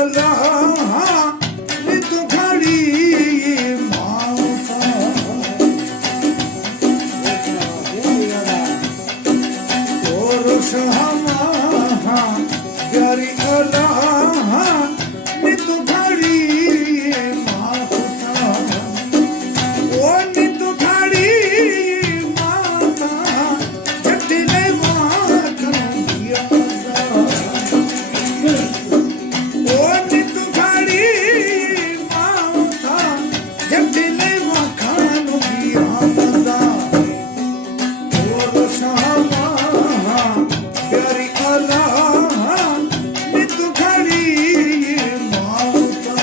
अल्लाह नित घड़ी माता और शहमा प्यारी अल्लाह नित घड़ी माता ओ नित घड़ी माता जटिले माता ओ नित घड़ी माता जटिले मखान दिया मजा और शहमा प्यारी अल्लाह नित घड़ी माता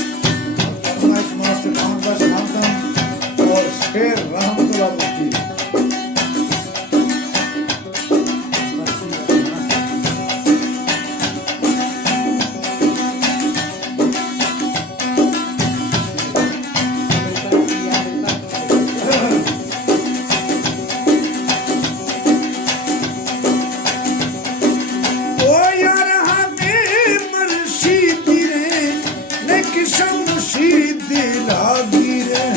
फरमाइश मास्टर खानदाश खानदान और शेर रहमतुल्लाह मुफ्ती ओ यार हमें मर्शिद रे नेक शमशीद लागी रे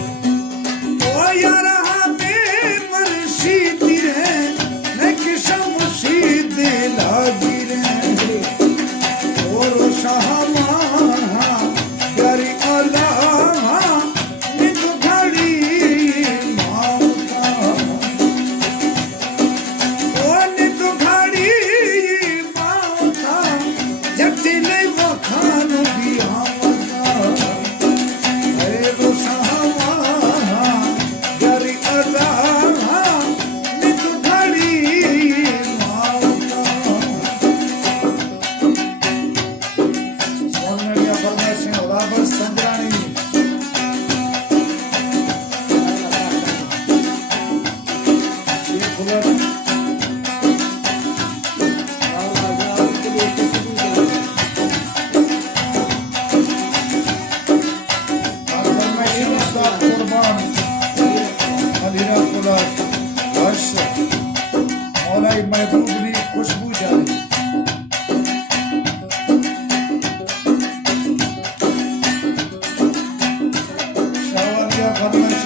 ओ यार हमें मर्शिद रे नेक शमशीद लागी रे और शहमा प्यारी अल्लाह नित घड़ी माता ओ नित घड़ी माता जटिले मखान दिया मजा अरे वो शहमा प्यारी अल्लाह नित घड़ी माता सोन में फरमाइश है राबर संजरानी ये खुला फरमाइश उस्ताद कुर्बान मदीना खुला वर्ष मौलाई महबूब ली खुशबू जारी शाहवालिया फरमाइश